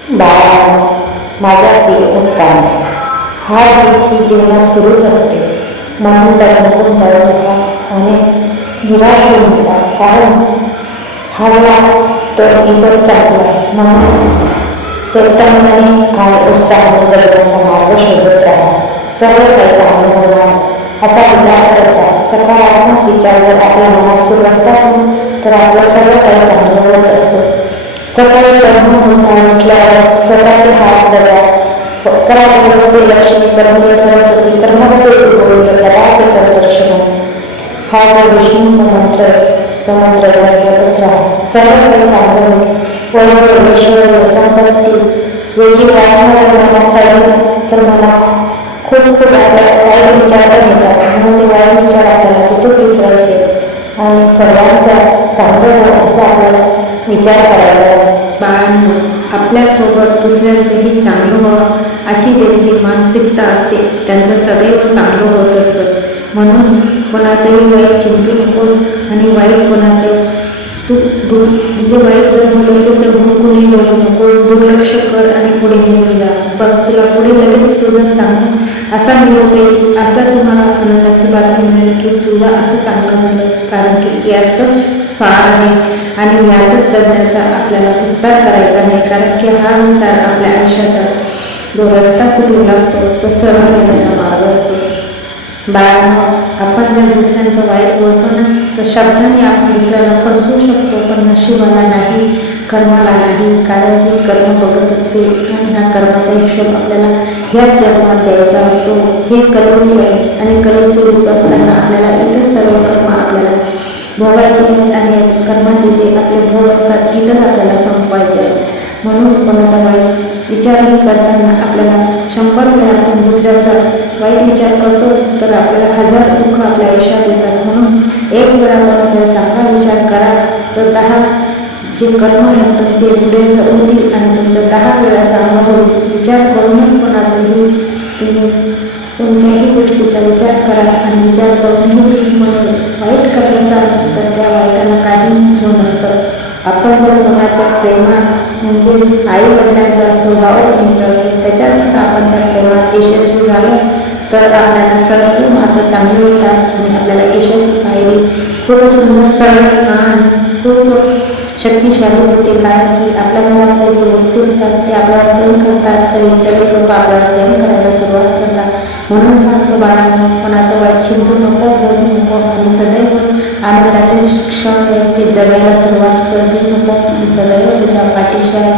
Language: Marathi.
बाळा, माझ्या प्रियभक्तांनो, हार जीत ही जीवनात सुरूच असते. म्हणून डगमगून जाऊ नका आणि निराश होऊ नका, कारण हारला तर इथंच संपला. म्हणून चैतन्याने आणि उत्साहाने जगण्याचा मार्ग शोधत राहा. सर्व काही चांगलं होणार असा विचार करत राहा. सकारात्मक विचार जर आपल्या मनात सुरू असतात ना, तर आपलं सर्व काही चांगलं होत असतं. सकाळी ब्रह्म मुहूर्तावर उठल्यावर स्वतःचे हात धरा. करा नमस्ते लक्ष्मी कर्मणे सरस्वती कर्मवते गोविंद कराते करदर्शन. हा जो विष्णूचा मंत्र आहे, तो मंत्र करत राहा. सर्व काही चांगलं होईल. वैभव, ऐश्वर्य, संपत्ती याची वासना जर मनात राहिली तर मला खूप आपल्याला वाईट विचार पण येतात. म्हणून ते वाईट विचार आपल्याला तिथेच विसरायचे आणि सर्वांचा चांगलं हो असा आपल्याला विचार करायचा आहे. बाळांनो, आपल्यासोबत दुसऱ्यांचंही चांगलं व्हावं अशी ज्यांची मानसिकता असते त्यांचं सदैव चांगलं होत असतं. म्हणून कोणाचंही वाईट चिंतू नकोस आणि वाईट कोणाचं म्हणजे वाईट जर होत असेल तर भुंकूनही बोलू नकोस. दुर्लक्ष कर आणि पुढे निघून जा. बघ, तुला पुढे लगेच तुझं चांगलं असा निरोप येईल, असं तुम्हाला आनंदाची बातमी मिळेल की तुला असं चांगलं झालं. कारण की यातच सार आहे आणि यातच जगण्याचा आपल्याला विस्तार करायचा आहे. कारण की हा विस्तार आपल्या आयुष्याचा जो रस्ता चुकलेला असतो तो सरळ येण्याचा मार्ग असतो. बाळांनो, आपण जर दुसऱ्यांचं वाईट बोलतो ना, तर शब्दांनी आपण दुसऱ्याला फसवू शकतो, पण नशिबाला नाही, कर्माला नाही. कारण की कर्म बघत असते आणि ह्या कर्माचा हिशोब आपल्याला ह्याच जन्मात द्यायचा असतो. हे कलयुग आहे आणि कलेचे युग असताना आपल्याला इथं सर्व कर्म आपल्याला भोगायचे आहेत आणि कर्माचे जे आपले भोग असतात इथंच आपल्याला संपवायचे आहेत. म्हणून कोणाचा वाईट विचारही करताना आपल्याला 100 वेळातून दुसऱ्याचा वाईट विचार करतो तर आपल्याला 1000 दुःख आपल्या आयुष्यात येतात. म्हणून एक वेळा कोणाचा चांगला विचार करा तर 10 जे कर्म आहेत तुमचे पुढे होतील आणि तुमचं 10 वेळा चांगला होईल. विचार करूनच कोणाचाही तुम्ही कोणत्याही गोष्टीचा विचार करा आणि विचार करूनही तुम्ही कोणी वाईट करत असाल तर त्या वाईटाला काही महत्त्व नसतं. आपण जर कोणाच्या प्रेमात म्हणजे आई वडिलांचा असो, भाऊ बहिणीचा असो, त्याच्यात जर आपण त्या प्रेमात यशस्वी झालो तर आपल्याला सर्व मार्ग चांगले होतात आणि आपल्याला यशाची पायरी खूप सुंदर सरळ आणि खूप शक्तिशाली होते. कारण की आपल्या घरातले जे व्यक्ती असतात ते आपल्याला प्रेम करतात तरी इतरही लोक आपल्याला प्रेम करायला सुरुवात करतात. म्हणून सांगतो बाळांनो, कोणाचं वाईट चिंतू नको, बोलू नको आणि सदैव आनंदाचे क्षण आहेत ते जगायला सुरुवात करू नको. मी सदैव तुझ्या पाठीशी आहे.